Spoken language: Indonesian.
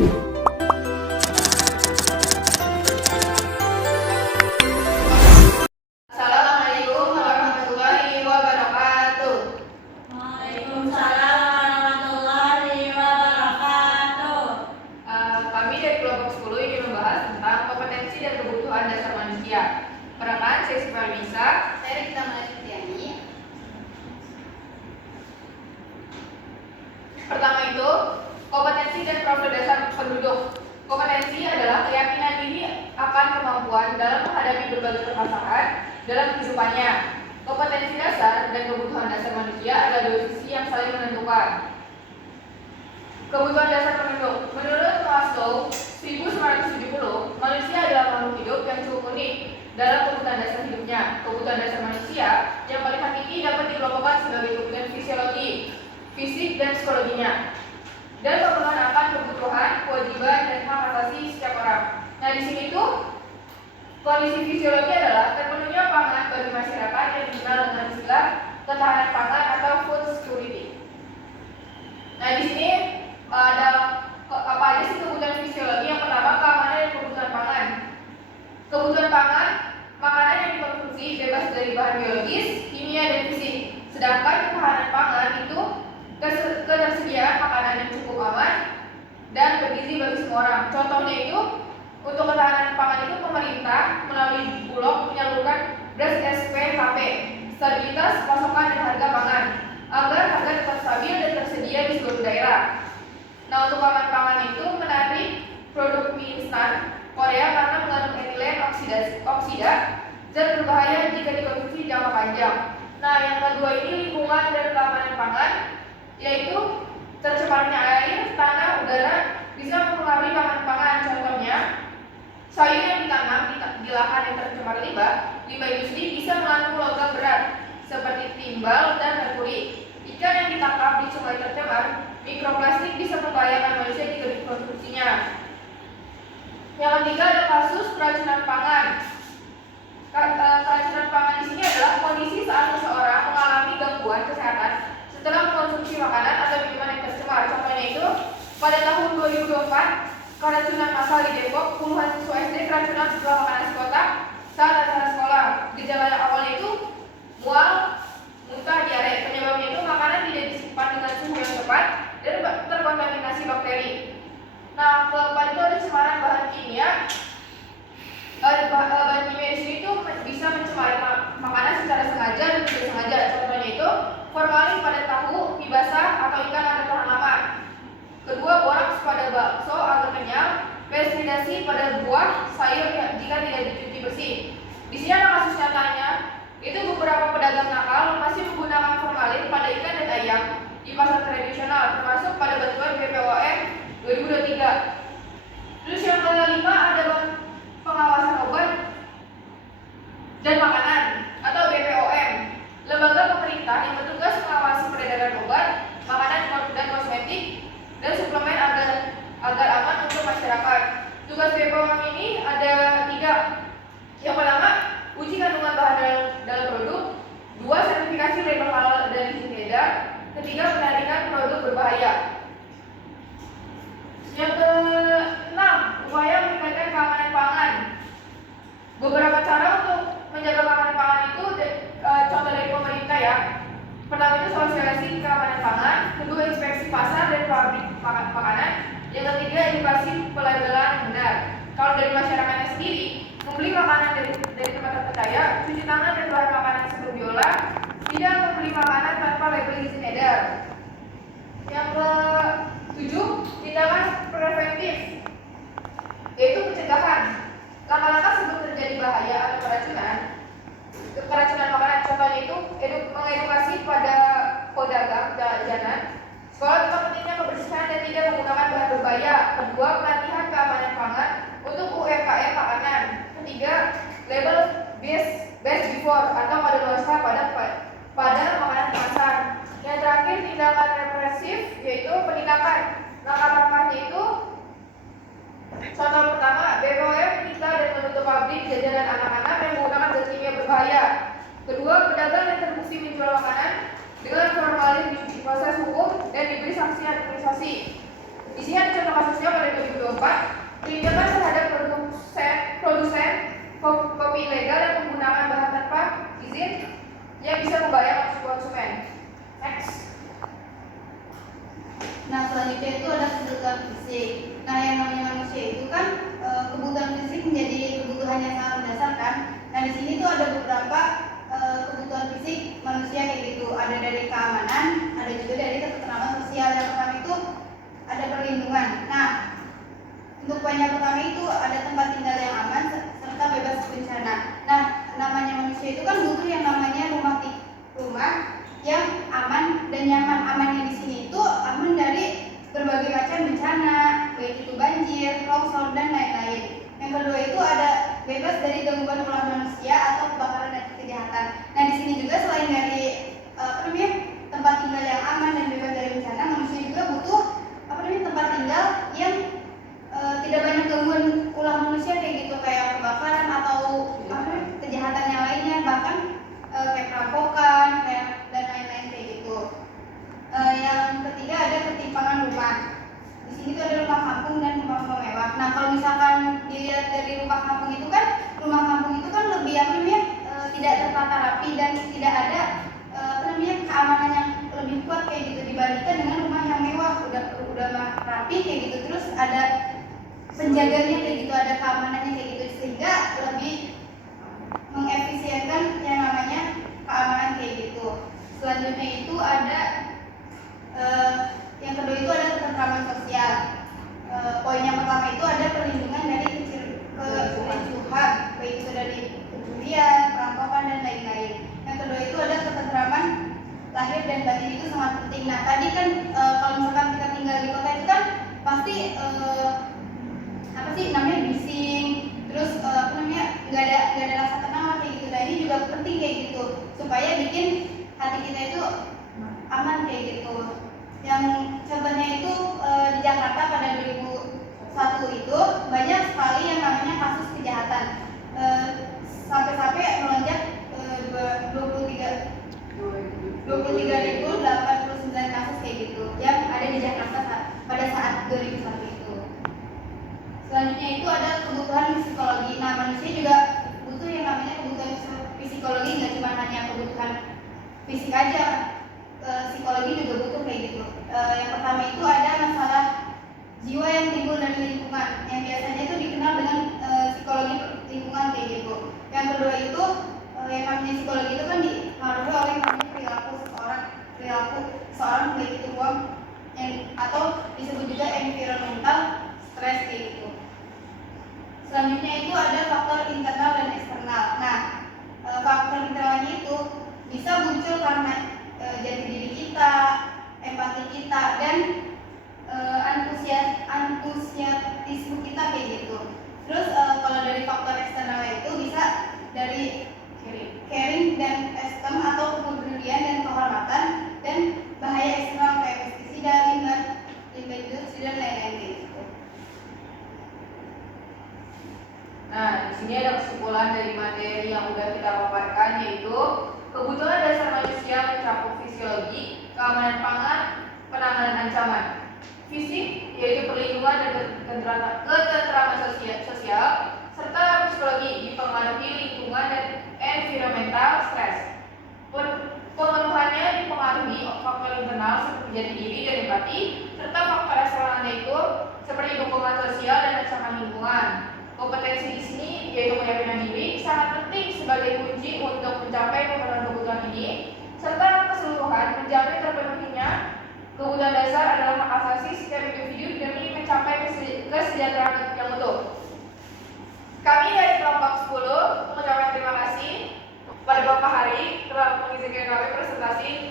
Assalamualaikum warahmatullahi wabarakatuh. Waalaikumsalam warahmatullahi wabarakatuh. Kami dari kelompok 10 ingin membahas tentang kompetensi dan kebutuhan dasar manusia. Perkenalkan, saya Sifal Nisa. Saya Rita Malatiani. Pertama itu, kompetensi dan profil dasar penduduk. Kompetensi adalah keyakinan diri akan kemampuan dalam menghadapi berbagai permasalahan dalam kehidupannya. Kompetensi dasar dan kebutuhan dasar manusia adalah dua sisi yang saling menentukan. Kebutuhan dasar penduduk. Menurut Maslow 1970, manusia adalah makhluk hidup yang cukup unik dalam kebutuhan dasar hidupnya. Kebutuhan dasar manusia yang paling hakiki dapat dikelompokkan sebagai kebutuhan fisiologi, fisik, dan psikologinya, dan pemenuhan akan kebutuhan, kewajiban, dan hak asasi setiap orang. Nah, di sini tuh kondisi fisiologi adalah terpenuhinya pangan bagi masyarakat yang dikenal dengan istilah ketahanan pangan atau food security. Nah, di sini ada apa aja sih kebutuhan fisiologi? Yang pertama, keamanan dan kebutuhan pangan. Kebutuhan pangan, makanan yang dikonsumsi bebas dari bahan biologis, kimia, dan fisik. Sedangkan ketahanan pangan itu ketersediaan makanan yang cukup aman dan bergizi bagi semua orang. Contohnya itu, untuk ketahanan pangan itu pemerintah melalui Bulog menyalurkan beras SPKP, stabilitas pasokan dan harga pangan, agar harga tetap stabil dan tersedia di seluruh daerah. Nah, untuk aman pangan itu menarik produk mie instan Korea karena mengandung etilen oksida, zat berbahaya jika dikonsumsi jangka panjang. Nah, yang kedua ini lingkungan dan keamanan pangan, yaitu tercemarnya air, tanah, udara bisa mempengaruhi keamanan pangan. Contohnya, sayur yang ditanam di lahan yang tercemar limbah industri bisa mengandung logam berat seperti timbal dan merkuri. Ikan yang ditangkap di sungai tercemar, mikroplastik bisa membahayakan manusia jika dikonsumsinya. Yang ketiga ada kasus keracunan pangan. Keracunan pangan di sini adalah kondisi saat seseorang mengalami gangguan kesehatan setelah mengkonsumsi makanan atau minuman yang tercemar. Contohnya itu, pada tahun 2024, keracunan massal di Depok, puluhan siswa SD keracunan setelah makan nasi kotak saat acara sekolah. Gejala yang awalnya itu mual, muntah, diare. Penyebabnya itu makanan tidak disimpan dengan suhu yang tepat dan terkontaminasi bakteri. Nah, keempat itu ada cemaran bahan kimia. Bahan kimia di sini itu bisa mencemari makanan secara sengaja dan tidak sengaja. Contohnya itu formalin pada tahu, mie basah, atau ikan agar tahan lama. Kedua, boraks pada bakso agar kenyal. Pestisida pada buah, sayur jika tidak dicuci bersih. Di sini ada kasus nyatanya, itu beberapa pedagang nakal masih menggunakan formalin pada ikan dan ayam di pasar tradisional, termasuk pada bantuan BPOM 2023. Terus yang kelima ada pengawasan obat dan makanan atau BPOM, lembaga pemerintah yang bertugas mengawasi peredaran obat, makanan dan kosmetik dan suplemen agar aman untuk masyarakat. Tugas BPOM ini ada 3. Yang pertama, uji kandungan bahan dalam produk. 2, sertifikasi label halal dan izin edar. 3, penarikan produk berbahaya. Yang ke-6, upaya meningkatkan keamanan pangan. Beberapa cara untuk menjaga keamanan pangan itu contoh dari pemerintah ya. Pertama itu sosialisasi keamanan pangan. Kedua, inspeksi pasar dan pabrik makanan. Yang ketiga, edukasi pelabelan yang benar. Kalau dari masyarakatnya sendiri, membeli makanan dari tempat terpercaya, cuci tangan dan bahan makanan sebelum diolah, tidak membeli makanan tanpa label izin edar. Yang ke-7, tindakan preventif, yaitu pencegahan. Langkah-langkah sebelum terjadi bahaya atau keracunan makanan. Contohnya itu mengedukasi pada pedagang jajanan, sekolah tentang pentingnya kebersihan dan tidak menggunakan bahan berbahaya. Kedua, pelatihan keamanan pangan untuk UMKM makanan. Ketiga, label best before atau kadaluarsa pada makanan kemasan. Yang terakhir, tindakan represif, yaitu penindakan. Langkah-langkahnya itu, contoh pertama, BPOM menyita dan menutup pabrik jajanan anak-anak yang menggunakan zat kimia berbahaya. Kedua, pedagang yang terbukti menjual makanan dengan formalin diproses hukum dan diberi sanksi administrasi. Di sini ada contoh kasusnya pada 2024, penindakan terhadap produsen kopi ilegal yang menggunakan bahan tanpa izin yang bisa membayar konsumen. Next. Nah, selanjutnya itu ada kebutuhan fisik. Nah, yang namanya manusia itu kan kebutuhan fisik menjadi kebutuhan yang sangat mendasar kan. Nah, di sini tuh ada beberapa kebutuhan fisik manusia kayak gitu. Ada dari keamanan, ada juga dari ketentraman sosial. Yang pertama itu ada perlindungan. Nah, untuk poin yang pertama itu ada tempat tinggal yang aman serta bebas bencana. Nah, namanya manusia itu kan butuh yang namanya rumah yang aman dan nyaman. Amannya di sini itu aman dari berbagai macam bencana, baik itu banjir, longsor dan lain-lain. Yang kedua itu ada bebas dari gangguan ulah manusia atau kebakaran dan kejahatan. Nah, di sini juga selain dari tempat tinggal yang aman dan bebas dari bencana, manusia juga butuh tempat tinggal yang tidak banyak gangguan ulah manusia kayak gitu, kayak kebakaran atau kejahatan yang lainnya, bahkan kayak perampokan dan lain-lain kayak gitu. Yang ketiga ada ketimpangan rumah. Di sini tuh ada rumah kampung dan rumah mewah. Nah, kalau misalkan dilihat dari rumah kampung itu kan lebih tidak tertata rapi dan tidak ada keamanan yang lebih kuat kayak gitu dibandingkan dengan rumah yang mewah, udah rapi kayak gitu, terus ada penjaganya kayak gitu, ada keamanannya kayak gitu, sehingga lebih mengefisienkan yang namanya keamanan kayak gitu. Selanjutnya itu ada yang kedua itu ada ketentraman sosial. Poin yang pertama itu ada perlindungan dari kericuhan, baik itu dari pencurian, perampokan dan lain-lain. Yang kedua itu ada ketentraman lahir dan batin, itu sangat penting. Nah, tadi kan kalau misalkan kita tinggal di kota itu kan pasti namanya bising, terus nggak ada rasa tenang lah kayak gitu. Nah, ini juga penting kayak gitu supaya bikin hati kita itu aman kayak gitu. Yang contohnya itu di Jakarta pada 2001 itu banyak sekali yang namanya kasus kejahatan, sampai melonjak 23.089 kasus kayak gitu yang ada di Jakarta pada saat 2001 itu. Selanjutnya itu ada kebutuhan psikologi. Nah, manusia juga butuh yang namanya kebutuhan psikologi, nggak cuma hanya kebutuhan fisik aja, psikologi juga butuh kayak gitu. Yang pertama itu ada masalah jiwa yang timbul dari lingkungan, yang biasanya itu dikenal dengan psikologi lingkungan kayak gitu. Yang kedua itu yang namanya psikologi itu kan dipengaruhi oleh namanya perilaku seorang baik itu atau disebut juga environmental stress kayak gitu. Selanjutnya itu ada faktor internal dan eksternal. Nah, faktor internalnya itu bisa muncul karena jati diri kita, empati kita, dan antusiasme kita kayak gitu. Terus kalau dari faktor eksternalnya itu bisa dari caring dan esteem atau kepedulian dan kehormatan, dan bahaya eksternal kayak pestisida, limbah industri dan lain-lain gitu. Nah, di sini ada kesimpulan dari materi yang udah kita paparkan, yaitu kebutuhan dasar manusia mencakup fisiologi, keamanan pangan, penanganan ancaman fisik, yaitu perlindungan dan ketentraman sosial, serta psikologi dipengaruhi lingkungan dan environmental stress. Pemenuhannya dipengaruhi faktor internal seperti jati diri dan empati, serta faktor eksternalnya itu seperti dukungan sosial dan ancaman lingkungan. Kompetensi di sini yaitu keyakinan diri sangat penting sebagai kunci untuk mencapai pemenuhan kebutuhan ini, serta keseluruhan menjamin terpenuhinya kebutuhan dasar adalah hak asasi setiap individu demi mencapai kesejahteraan yang utuh. Kami dari kelompok 10 mengucapkan terima kasih pada Bapak Hari telah mengizinkan kami presentasi